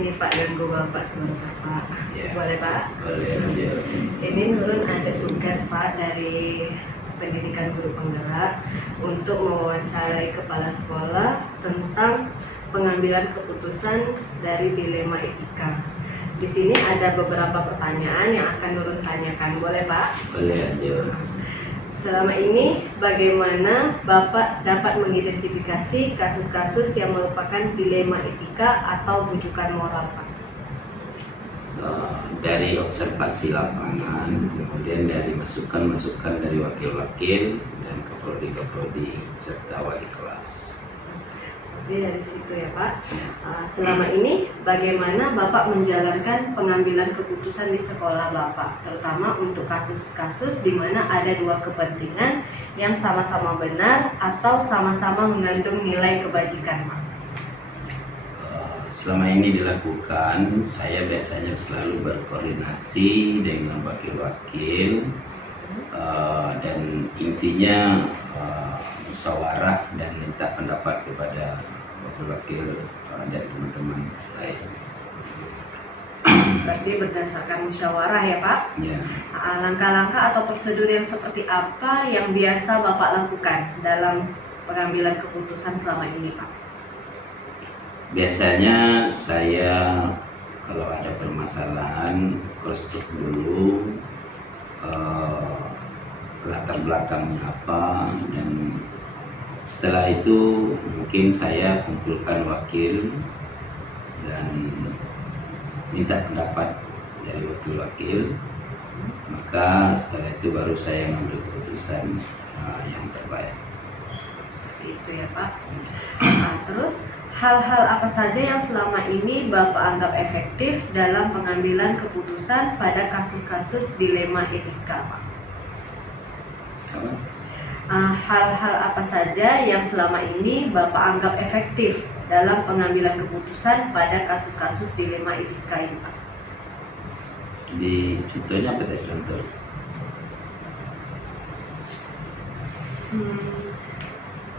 sini Pak ganggu Bapak sebentar Pak. Ya. Boleh Pak? Boleh aja. Ini Nurun ada tugas Pak dari Pendidikan Guru Penggerak untuk mewawancarai kepala sekolah tentang pengambilan keputusan dari dilema etika. Di sini ada beberapa pertanyaan yang akan Nurun tanyakan. Boleh Pak? Boleh aja. Selama ini bagaimana Bapak dapat mengidentifikasi kasus-kasus yang merupakan dilema etika atau rujukan moral Pak? Dari observasi lapangan, kemudian dari masukan-masukan dari wakil-wakil dan kaprodi-kaprodi serta wali kelas. Jadi dari situ ya Pak. Selama ini bagaimana Bapak menjalankan pengambilan keputusan di sekolah Bapak, terutama untuk kasus-kasus di mana ada dua kepentingan yang sama-sama benar atau sama-sama mengandung nilai kebajikan Pak? Selama ini dilakukan, saya biasanya selalu berkoordinasi dengan wakil-wakil dan intinya musyawarah dan minta pendapat kepada wakil-wakil dan teman-teman lain. Berarti berdasarkan musyawarah ya Pak? Ya. Langkah-langkah atau prosedur yang seperti apa yang biasa Bapak lakukan dalam pengambilan keputusan selama ini Pak? Biasanya saya kalau ada permasalahan cross check dulu latar belakangnya apa, dan setelah itu mungkin saya kumpulkan wakil dan minta pendapat dari wakil-wakil, maka setelah itu baru saya mengambil keputusan yang terbaik. Seperti itu ya Pak. Terus hal-hal apa saja yang selama ini Bapak anggap efektif dalam pengambilan keputusan pada kasus-kasus dilema etika Pak? Hal-hal apa saja yang selama ini Bapak anggap efektif dalam pengambilan keputusan pada kasus-kasus dilema etika ini Pak? Di contohnya apa tadi contoh?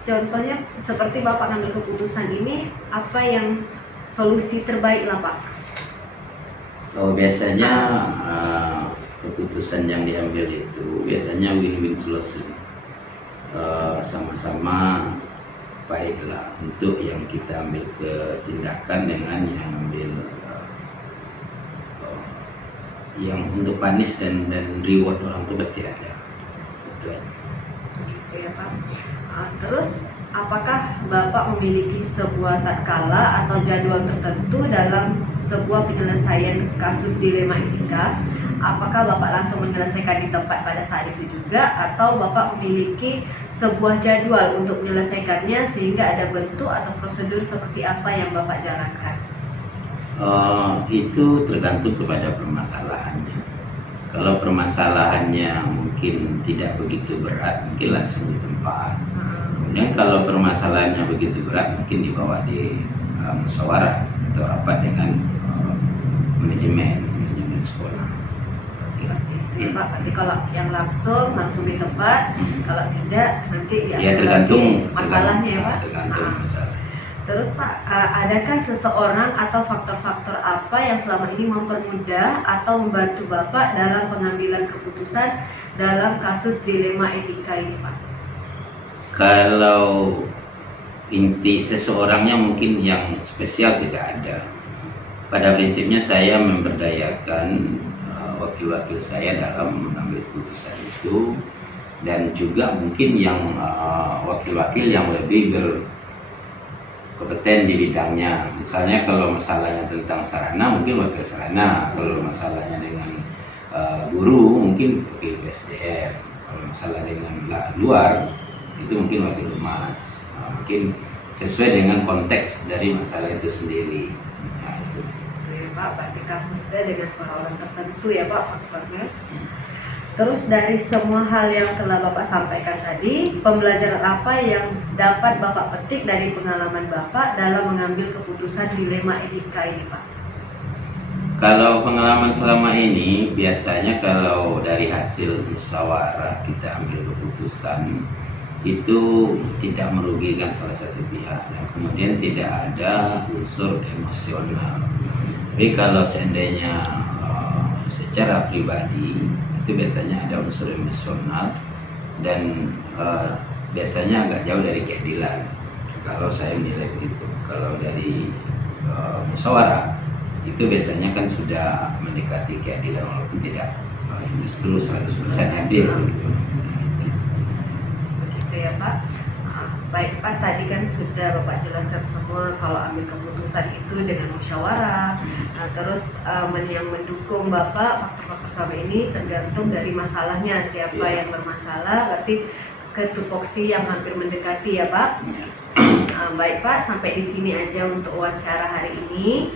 Contohnya seperti Bapak ngambil keputusan ini, apa yang solusi terbaik lah Pak? Biasanya keputusan yang diambil itu biasanya win-win solution. Sama-sama baiklah untuk yang kita ambil ke tindakan dengan yang ambil yang untuk panis dan reward orang itu pasti ada. Betul. Gitu ya Pak. Terus apakah Bapak memiliki sebuah tatkala atau jadwal tertentu dalam sebuah penyelesaian kasus dilema etika? Apakah Bapak langsung menyelesaikan di tempat pada saat itu juga, atau Bapak memiliki sebuah jadwal untuk menyelesaikannya sehingga ada bentuk atau prosedur seperti apa yang Bapak jalankan? Itu tergantung kepada permasalahannya. Kalau permasalahannya mungkin tidak begitu berat, mungkin langsung di tempat. Kemudian kalau permasalahannya begitu berat, mungkin dibawa di musyawarah atau rapat dengan manajemen sekolah. Seperti itu ya Pak. Nanti kalau yang langsung di tempat, kalau tidak nanti ya tergantung masalahnya ya Pak. Tergantung masalah. Terus Pak, adakah seseorang atau faktor-faktor apa yang selama ini mempermudah atau membantu Bapak dalam pengambilan keputusan dalam kasus dilema etika ini Pak? Kalau inti seseorangnya mungkin yang spesial tidak ada. Pada prinsipnya saya memberdayakan wakil-wakil saya dalam mengambil keputusan itu, dan juga mungkin yang wakil-wakil yang lebih berkompeten di bidangnya. Misalnya kalau masalahnya tentang sarana, mungkin wakil sarana. Kalau masalahnya dengan guru, mungkin wakil SDM. Kalau masalah dengan luar, itu mungkin wakil humas. Mungkin sesuai dengan konteks dari masalah itu sendiri. Nah, itu. Ya Pak, berarti kasusnya dengan orang tertentu ya Pak faktornya. Terus dari semua hal yang telah Bapak sampaikan tadi, pembelajaran apa yang dapat Bapak petik dari pengalaman Bapak dalam mengambil keputusan dilema etika ini Pak? Kalau pengalaman selama ini, biasanya kalau dari hasil musyawarah kita ambil keputusan, itu tidak merugikan salah satu pihak, dan kemudian tidak ada unsur emosional. Tapi kalau seandainya secara pribadi itu biasanya ada unsur emosional dan biasanya agak jauh dari keadilan. Kalau saya menilai begitu. Kalau dari musyawarah itu biasanya kan sudah mendekati keadilan walaupun tidak justru 100% adil gitu. Begitu ya Pak. Baik Pak, tadi kan sudah Bapak jelaskan semua kalau ambil keputusan itu dengan musyawarah. Terus yang mendukung Bapak faktor-faktor selama ini tergantung dari masalahnya, siapa yang bermasalah, berarti ketupoksi yang hampir mendekati ya Pak. Baik Pak, sampai di sini aja untuk wawancara hari ini.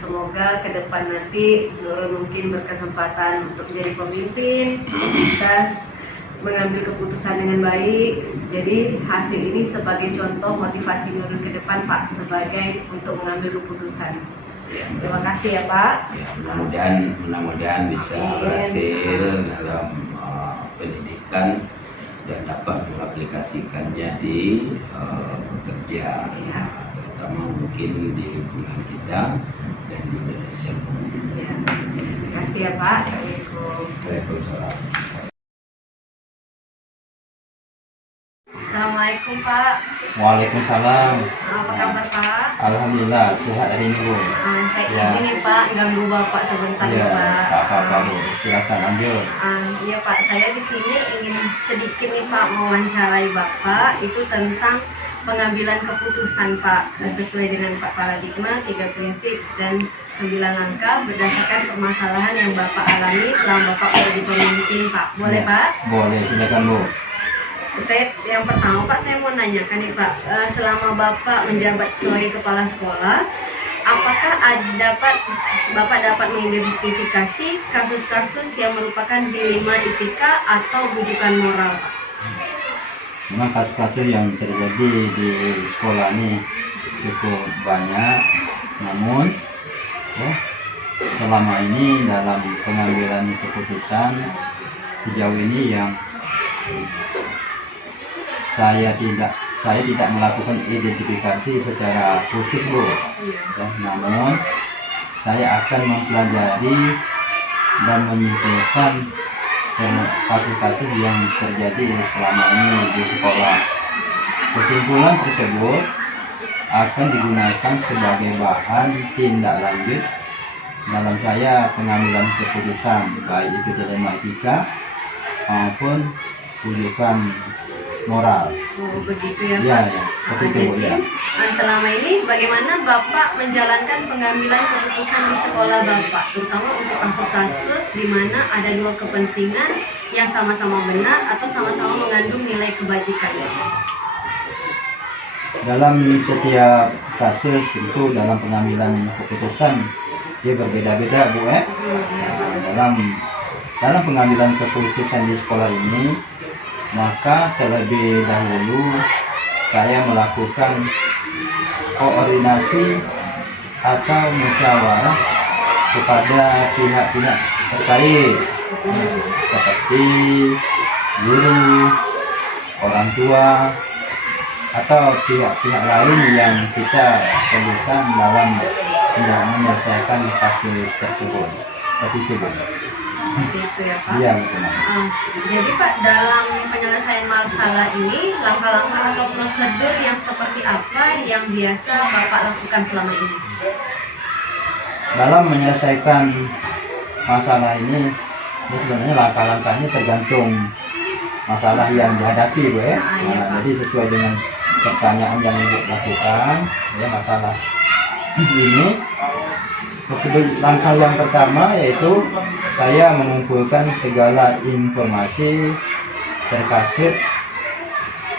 Semoga ke depan nanti Nurul mungkin berkesempatan untuk menjadi pemimpin, bisa mengambil keputusan dengan baik. Jadi hasil ini sebagai contoh motivasi Nurul ke depan Pak, sebagai untuk mengambil keputusan. Terima kasih ya Pak. Ya, mudah-mudahan bisa berhasil dalam pendidikan dan dapat mengaplikasikannya di pekerja, terutama mungkin di lingkungan kita dan di Indonesia. Ya. Terima kasih ya Pak. Assalamualaikum. Waalaikumsalam. Assalamualaikum Pak. Waalaikumsalam. Apa kabar Pak? Alhamdulillah sehat hari ini Bu. Saya Ya. izin nih Pak, ganggu Bapak sebentar Iya, ya Pak. tak apa-apa Bu. Silakan lanjut. Iya Pak, saya di sini ingin sedikit nih Pak mewawancarai Bapak itu tentang pengambilan keputusan Pak, sesuai dengan Pak paradigma 3 prinsip dan 9 langkah berdasarkan permasalahan yang Bapak alami selama Bapak menjadi pemimpin Pak. Boleh Ya. Pak? Boleh, silakan Bu. Yang pertama Pak, saya mau nanyakan nih Pak, selama Bapak menjabat sebagai kepala sekolah, apakah Bapak dapat mengidentifikasi kasus-kasus yang merupakan dilema etika atau rujukan moral Pak? Memang kasus-kasus yang terjadi di sekolah ini cukup banyak, namun ya, selama ini dalam pengambilan keputusan sejauh ini yang saya tidak melakukan identifikasi secara khusus Bu. Ya, namun saya akan mempelajari dan menyimpulkan kasus-kasus yang terjadi selama ini di sekolah. Kesimpulan tersebut akan digunakan sebagai bahan tindak lanjut dalam saya pengambilan keputusan, baik itu dilema etika maupun rujukan moral. Oh begitu ya Pak. Ya, seperti itu Bu, Jadi ya. selama ini bagaimana Bapak menjalankan pengambilan keputusan di sekolah Bapak, terutama untuk kasus-kasus di mana ada dua kepentingan yang sama-sama benar atau sama-sama mengandung nilai kebajikan? Dalam setiap kasus tentu dalam pengambilan keputusan dia berbeda-beda Bu ya. Dalam pengambilan keputusan di sekolah ini, maka terlebih dahulu saya melakukan koordinasi atau musyawarah kepada pihak-pihak terkait seperti guru, orang tua, atau pihak-pihak lain yang kita perlukan dalam menyelesaikan kasus tersebut. Seperti itu Bu. Seperti itu ya Pak. Iya betul. Jadi Pak, dalam penyelesaian masalah ini langkah-langkah atau prosedur yang seperti apa yang biasa Bapak lakukan selama ini? Dalam menyelesaikan masalah ini sebenarnya langkah-langkahnya tergantung masalah yang dihadapi Bu ya. Jadi sesuai dengan pertanyaan yang Ibu lakukan ya, masalah ini prosedur langkah yang pertama yaitu saya mengumpulkan segala informasi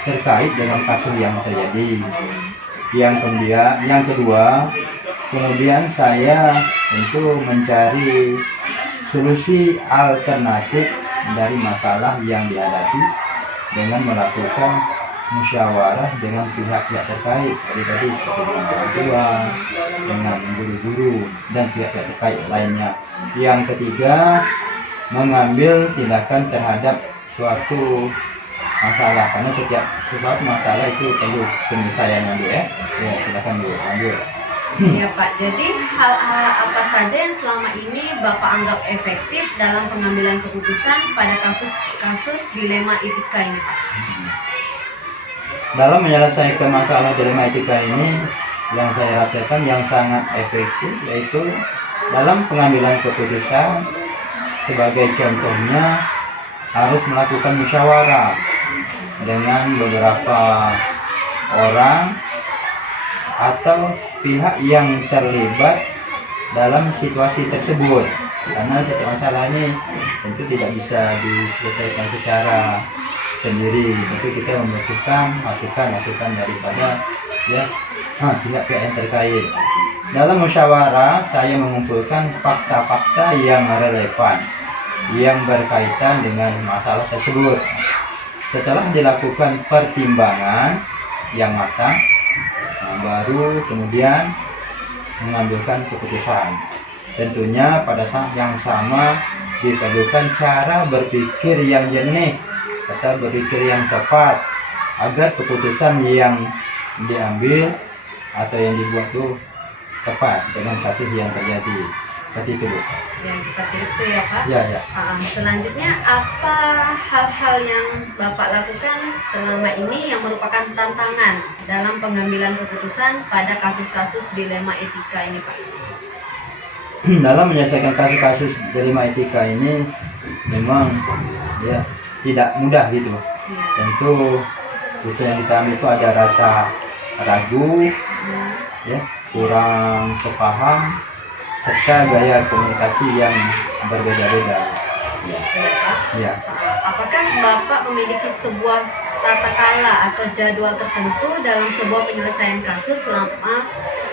terkait dengan kasus yang terjadi. Yang kedua, kemudian saya tentu mencari solusi alternatif dari masalah yang dihadapi dengan melakukan musyawarah dengan pihak-pihak terkait seperti dengan orang tua, dengan guru-guru dan pihak-pihak terkait lainnya. Yang ketiga, mengambil tindakan terhadap suatu masalah, karena setiap sesuatu masalah itu perlu penyelesaiannya Bu ya. Ya silakan Bu lanjut. Ya Pak, jadi hal-hal apa saja yang selama ini Bapak anggap efektif dalam pengambilan keputusan pada kasus-kasus dilema etika ini Pak? Dalam menyelesaikan masalah dilema etika ini, yang saya rasakan yang sangat efektif yaitu dalam pengambilan keputusan. Sebagai contohnya, harus melakukan musyawarah dengan beberapa orang atau pihak yang terlibat dalam situasi tersebut, karena setiap masalah ini tentu tidak bisa diselesaikan secara sendiri, tentu kita membutuhkan masukan daripada pihak-pihak yang terkait. Dalam musyawarah saya mengumpulkan fakta-fakta yang relevan yang berkaitan dengan masalah tersebut. Setelah dilakukan pertimbangan yang matang, baru kemudian mengambilkan keputusan. Tentunya pada saat yang sama diperlukan cara berpikir yang jernih atau berpikir yang tepat agar keputusan yang diambil atau yang dibuat itu tepat dengan kasus yang terjadi. Seperti itu, Bu. Ya seperti itu ya Pak. Ya, ya. Selanjutnya apa hal-hal yang Bapak lakukan selama ini yang merupakan tantangan dalam pengambilan keputusan pada kasus-kasus dilema etika ini Pak? Dalam menyelesaikan kasus-kasus dilema etika ini memang ya tidak mudah gitu. Ya. Tentu keputusan yang kita ambil itu ada rasa ragu, ya, kurang sepaham, serta gaya komunikasi yang berbeda-beda. Ya Pak. Ya. Apakah Bapak memiliki sebuah tata kala atau jadwal tertentu dalam sebuah penyelesaian kasus selama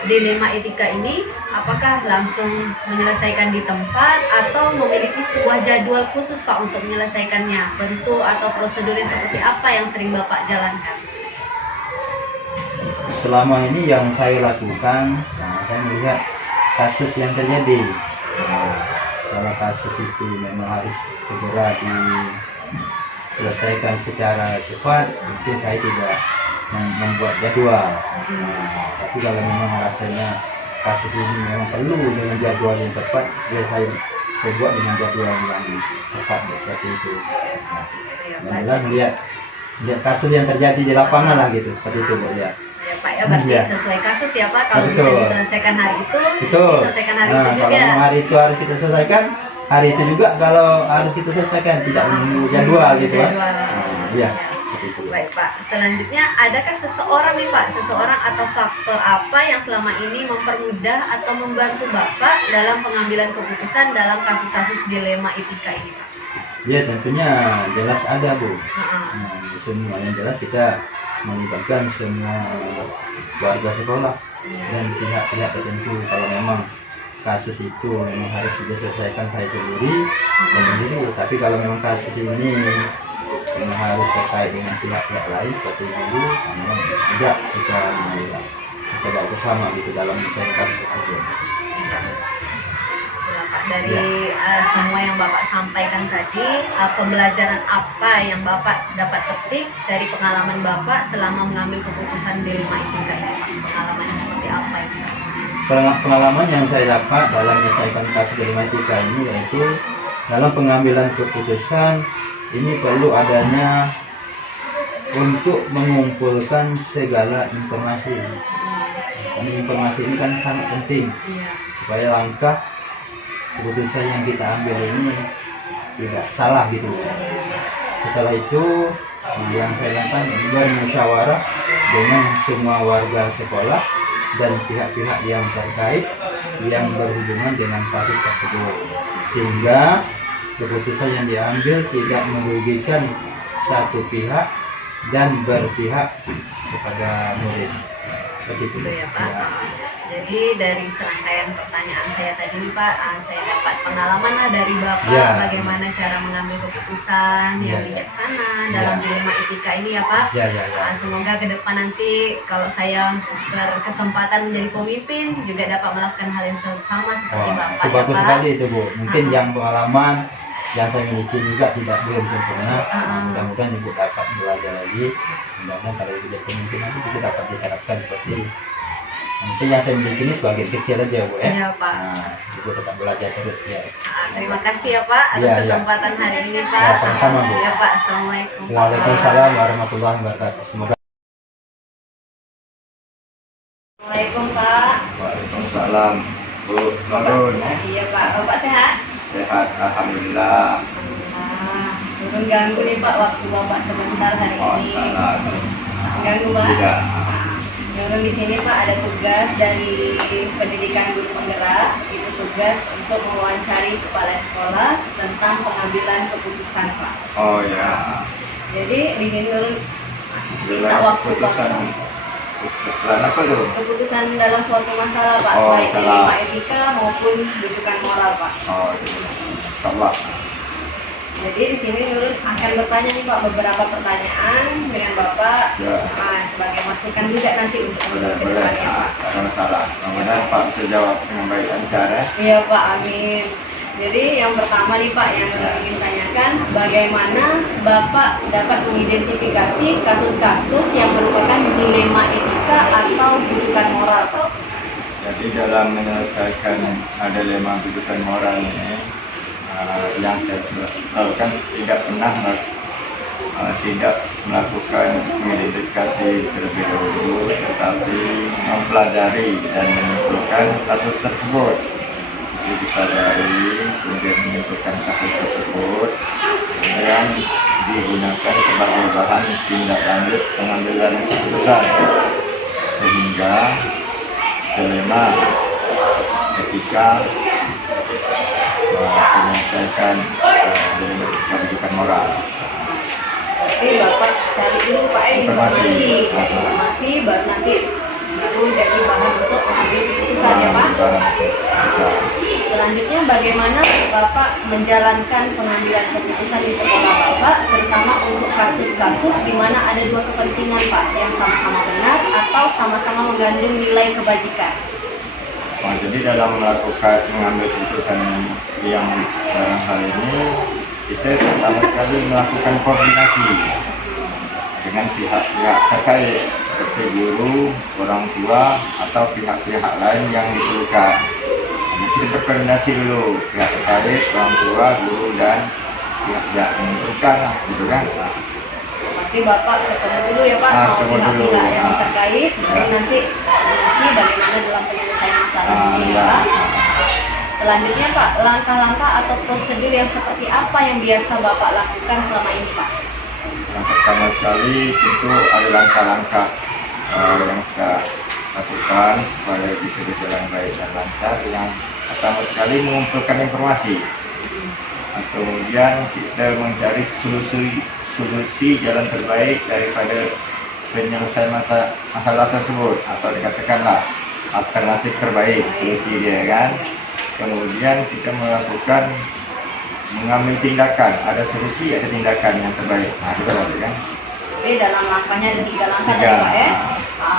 dilema etika ini? Apakah langsung menyelesaikan di tempat atau memiliki sebuah jadwal khusus Pak untuk menyelesaikannya? Bentuk atau prosedurnya seperti apa yang sering Bapak jalankan? Selama ini yang saya lakukan, saya melihat kasus yang terjadi. Kalau kasus itu memang harus segera diselesaikan secara cepat, mungkin saya tidak membuat jadwal. Tapi kalau memang rasanya kasus ini memang perlu dengan jadwal yang tepat, ya saya buat dengan jadwal yang tepat seperti itu. Yang jelas melihat kasus yang terjadi di lapangan lah gitu, seperti itu, Bu, ya. Ya Pak, ya berarti Ya. sesuai kasus ya Pak. Kalau Betul. bisa diselesaikan hari itu, Betul. diselesaikan hari itu juga. Kalau memang hari itu harus kita selesaikan, hari itu juga kalau harus kita selesaikan, tidak menunggu jadwal gitu, Pak. Iya. Seperti itu. Baik Pak, selanjutnya adakah seseorang nih Pak, seseorang atau faktor apa yang selama ini mempermudah atau membantu Bapak dalam pengambilan keputusan dalam kasus-kasus dilema etika ini Pak? Ya tentunya jelas ada, Bu. Semua yang jelas kita melibatkan semua warga sekolah dan pihak-pihak tertentu. Kalau memang kasus itu memang harus diselesaikan saya sendiri, tapi kalau memang kasus ini memang harus terkait dengan pihak-pihak lain seperti guru, memang tidak kita bawa bersama gitu dalam menyelesaikan kasus tersebut. Pak, dari semua yang Bapak sampaikan tadi, pembelajaran apa yang Bapak dapat petik dari pengalaman Bapak selama mengambil keputusan dilema etika ini Pak? Pengalamannya seperti apa itu? Pengalaman yang saya dapat dalam menyelesaikan kasus dilema etika ini yaitu dalam pengambilan keputusan ini perlu adanya untuk mengumpulkan segala informasi. Dan informasi ini kan sangat penting supaya langkah keputusan yang kita ambil ini tidak salah gitu. Setelah itu yang saya lakukan bermusyawarah dengan semua warga sekolah dan pihak-pihak yang terkait yang berhubungan dengan kasus tersebut, sehingga keputusan yang diambil tidak merugikan satu pihak dan berpihak kepada murid. Seperti itu ya Pak. Jadi dari serangkaian pertanyaan saya tadi nih Pak, saya dapat pengalaman lah dari Bapak bagaimana cara mengambil keputusan yang bijaksana dalam dilema etika ini ya Pak. Semoga ke depan nanti kalau saya berkesempatan menjadi pemimpin juga dapat melakukan hal yang sama seperti Bapak. Itu bagus sekali itu, Bu. Mungkin yang pengalaman yang saya miliki juga belum sempurna. Mudah-mudahan Ibu dapat belajar lagi. Mudah-mudahan kalau sudah pemimpin nanti kita dapat diterapkan seperti Nanti yang saya miliki ini sebagian kecil aja Bu ya. Iya Pak. Nah, Ibu tetap belajar terus ya. Terima kasih ya Pak atas Iya, iya. kesempatan hari ini Pak. Ya, sama-sama, Bu. Ya Pak, assalamualaikum. Waalaikumsalam warahmatullahi wabarakatuh. Semoga Assalamualaikum Pak. Waalaikumsalam Bu Nurun. Iya Pak, Bapak sehat? Sehat alhamdulillah. Turun ganggu nih Pak waktu Bapak sebentar hari Oh, ini. salah. Ganggu Pak. Tidak. Nurun di sini Pak ada tugas dari pendidikan guru penggerak, itu tugas untuk mewawancari kepala sekolah tentang pengambilan keputusan Pak. Oh ya. Jadi di sini Nurun minta Dalam waktu keputusan Pak. keputusan apa tuh? Keputusan dalam suatu masalah Pak, Oh, baik salah. dilema etika maupun rujukan moral Pak. Oh, Allah. Jadi di sini Nurun akan bertanya nih Pak beberapa pertanyaan dengan Bapak Ya. sebagai masukan juga nanti untuk Boleh, ke boleh. depannya, Pak. Tak ada masalah. Mudah-mudahan Pak bisa jawab dengan baik lancar ya. Iya Pak, amin. Jadi yang pertama nih Pak yang ingin tanyakan, bagaimana Bapak dapat mengidentifikasi kasus-kasus yang merupakan dilema etika atau rujukan moral Pak? Jadi dalam menyelesaikan dilema kehidupan moral ini, yang saya lakukan tidak melakukan mengidentifikasi terlebih dahulu, tetapi mempelajari dan menyimpulkan kasus tersebut. Jadi dipelajari kemudian menyimpulkan kasus tersebut, kemudian digunakan sebagai bahan tindak lanjut pengambilan keputusan sehingga dilema etika menyelesaikan dilema kehidupan moral. Jadi Bapak cari dulu Pak informasi, baru nanti jadi bahan untuk mengambil keputusan ya Pak. Selanjutnya bagaimana Bapak menjalankan pengambilan keputusan di sekolah Bapak, terutama untuk kasus-kasus di mana ada dua kepentingan Pak, yang sama-sama benar atau sama-sama mengandung nilai kebajikan. Jadi dalam mengambil keputusan yang dalam hal ini, kita pertama sekali melakukan koordinasi dengan pihak-pihak terkait seperti guru, orang tua, atau pihak-pihak lain yang diperlukan. Jadi kita berkoordinasi dulu pihak terkait, orang tua, guru, dan pihak-pihak yang diperlukan lah, gitu kan. Berarti Bapak ketemu dulu ya Pak sama Ketemu dulu. pihak-pihak yang terkait, baru nanti koordinasi bagaimana dalam penyelesaian masalah ini ya Pak. Selanjutnya Pak, langkah-langkah atau prosedur yang seperti apa yang biasa Bapak lakukan selama ini Pak? Yang pertama sekali tentu ada langkah-langkah yang kita lakukan supaya bisa berjalan baik dan lancar. Yang pertama sekali mengumpulkan informasi. Kemudian kita mencari solusi jalan terbaik daripada penyelesaian masalah tersebut, atau dikatakanlah alternatif terbaik solusi dia kan. Kemudian kita mengambil tindakan, ada solusi, ada tindakan yang terbaik. Nah, kita lakukan kan. Jadi dalam langkahnya ada 3 langkah tadi Pak ya.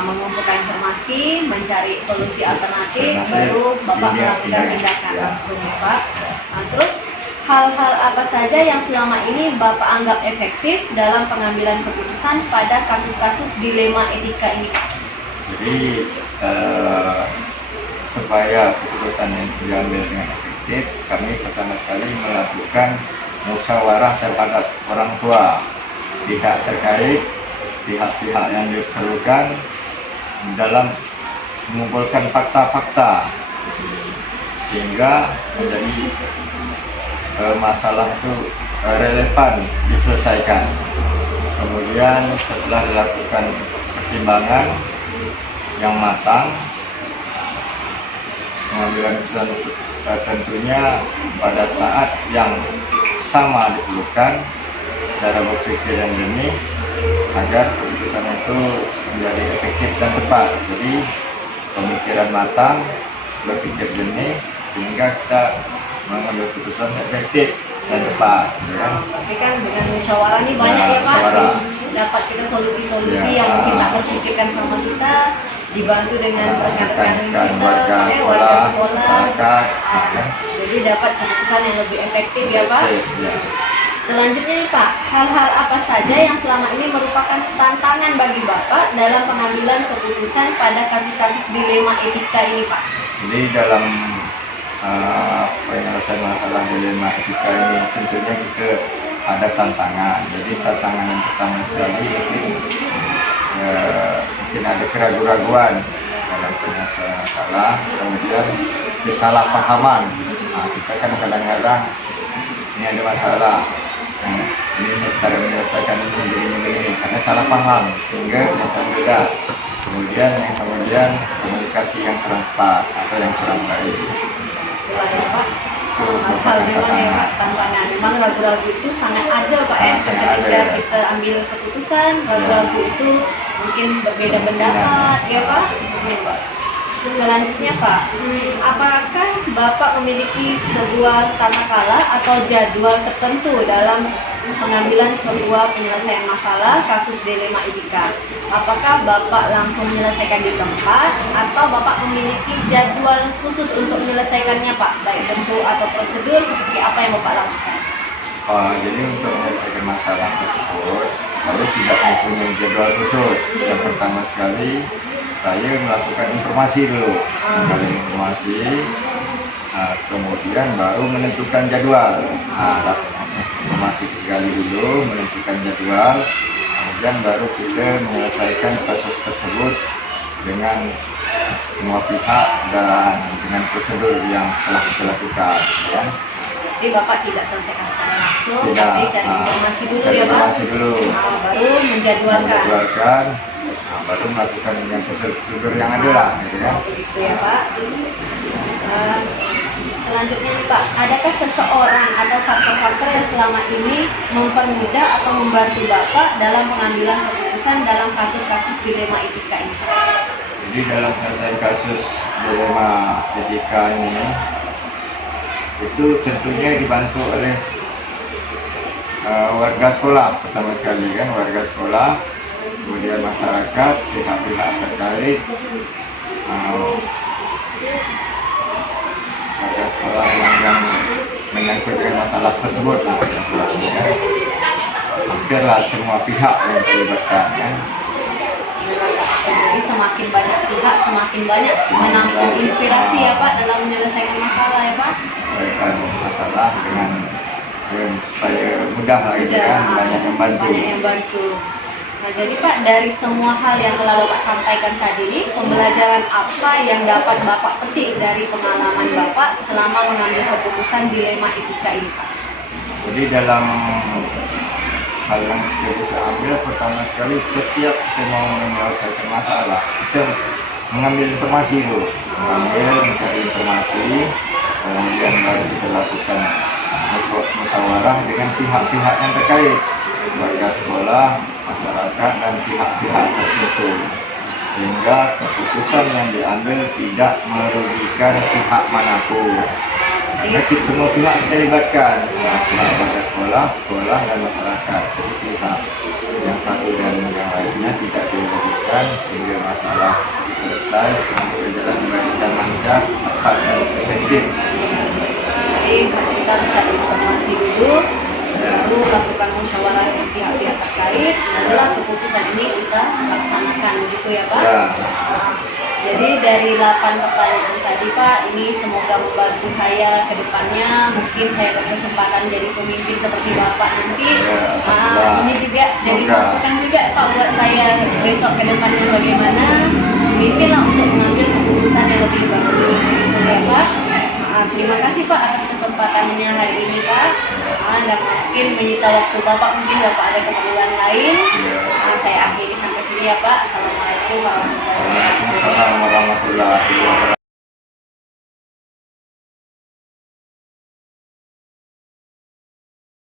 Mengumpulkan informasi, mencari solusi alternatif, baru Bapak melakukan tindakan langsung ya Pak. Nah, terus hal-hal apa saja yang selama ini Bapak anggap efektif dalam pengambilan keputusan pada kasus-kasus dilema etika ini Pak? Jadi supaya keputusan yang diambil dengan efektif, kami pertama sekali melakukan musyawarah terhadap orang tua, pihak terkait, pihak-pihak yang diperlukan dalam mengumpulkan fakta-fakta sehingga menjadi masalah itu relevan diselesaikan. Kemudian setelah dilakukan pertimbangan yang matang, pengambilan keputusan tentunya pada saat yang sama diperlukan cara berpikir yang jernih agar keputusan itu menjadi efektif dan tepat. Jadi pemikiran matang, berpikir jernih sehingga kita mengambil keputusan efektif dan tepat. Ya. Tapi kan dengan musyawarah ini banyak ya Pak, dapat kita solusi-solusi yang mungkin tak terpikirkan sama kita, dibantu dengan rekan-rekan kita, warga sekolah, jadi dapat keputusan yang lebih efektif ya Pak. Selanjutnya nih Pak, hal-hal apa saja yang selama ini merupakan tantangan bagi Bapak dalam pengambilan keputusan pada kasus-kasus dilema etika ini Pak? Jadi dalam penyelesaian masalah dilema etika ini tentunya kita ada tantangan. Jadi tantangan yang pertama sekali mungkin ada keraguan-raguan dalam penyelesaian masalah, kemudian kesalahpahaman. Kita kan kadang-kadang ini ada masalah, ini cara menyelesaikan ini karena salah paham sehingga yang berbeda. Kemudian komunikasi yang kurang tepat atau yang kurang baik. Jelas ya Pak. Hal memang ya Pak, tantangan. Memang ragu-ragu itu sangat ada Pak ya. Ketika kita ambil keputusan, ragu-ragu itu mungkin berbeda pendapat ya Pak. Ya, Pak. Selanjutnya Pak, apakah Bapak memiliki sebuah tata kala atau jadwal tertentu dalam pengambilan sebuah penyelesaian masalah kasus dilema etika? Apakah Bapak langsung menyelesaikan di tempat atau Bapak memiliki jadwal khusus untuk menyelesaikannya Pak? Baik bentuk atau prosedur seperti apa yang Bapak lakukan? Jadi untuk menyelesaikan masalah tersebut, lalu tidak mempunyai jadwal khusus. Yang pertama sekali, saya melakukan informasi dulu, mencari informasi, kemudian baru menentukan jadwal. Informasi sekali dulu, menentukan jadwal, kemudian baru kita menyelesaikan kasus tersebut dengan semua pihak dan dengan prosedur yang telah kita lakukan. Ya. Jadi Bapak tidak selesaikan secara langsung, Tidak, tapi cari informasi dulu ya Pak. informasi dulu. Baru menjadwalkan. Baru melakukan yang prosedur yang ada lah, gitu kan? Begitu ya Pak. Selanjutnya nih Pak, adakah seseorang atau faktor-faktor yang selama ini mempermudah atau membantu Bapak dalam pengambilan keputusan dalam kasus-kasus dilema etika ini? Jadi dalam penyelesaian kasus dilema etika ini, itu tentunya dibantu oleh warga sekolah pertama sekali kan, warga sekolah, kemudian masyarakat, pihak-pihak terkait, warga sekolah yang menyangkut dengan masalah tersebut, hampirlah semua pihak yang dilibatkan. Ya. Jadi semakin banyak pihak, semakin banyak menampung inspirasi ya Pak dalam menyelesaikan masalah ya Pak. Menyelesaikan masalah dengan supaya mudah lah gitu kan, banyak membantu. Banyak yang bantu. Nah jadi Pak, dari semua hal yang telah Bapak sampaikan tadi ini, pembelajaran apa yang dapat Bapak petik dari pengalaman Bapak selama mengambil keputusan dilema etika ini Pak? Jadi dalam hal yang kita bisa ambil, pertama sekali setiap kita mau menyelesaikan masalah, kita mengambil informasi dulu, mencari informasi, kemudian baru kita lakukan musyawarah dengan pihak-pihak yang terkait, warga sekolah, masyarakat, dan pihak-pihak tertentu, sehingga keputusan yang diambil tidak merugikan pihak manapun. Karena semua pihak kita libatkan, warga sekolah, dan masyarakat. Jadi pihak yang satu dan yang lainnya tidak dirugikan, sehingga masalah selesai sampai berjalan baik dan lancar, tepat dan efektif. Jadi kita harus cari informasi dulu, lalu lakukan musyawarah dengan pihak-pihak terkait, lalu keputusan ini kita laksanakan gitu ya Pak. Ya. Jadi dari 8 pertanyaan tadi Pak, ini semoga membantu saya ke depannya. Mungkin saya berkesempatan jadi pemimpin seperti Bapak nanti. Ini juga jadi masukan juga Pak buat saya besok ke depannya bagaimana memimpin lah untuk mengambil keputusan yang lebih bagus. Ya Pak. Terima kasih Pak atas kesempatannya hari ini Pak. Dan mungkin menyita waktu Bapak, mungkin Bapak ada keperluan lain. Saya akhiri sampai sini ya Pak. Assalamualaikum warahmatullahi wabarakatuh. Waalaikumsalam warahmatullahi wabarakatuh.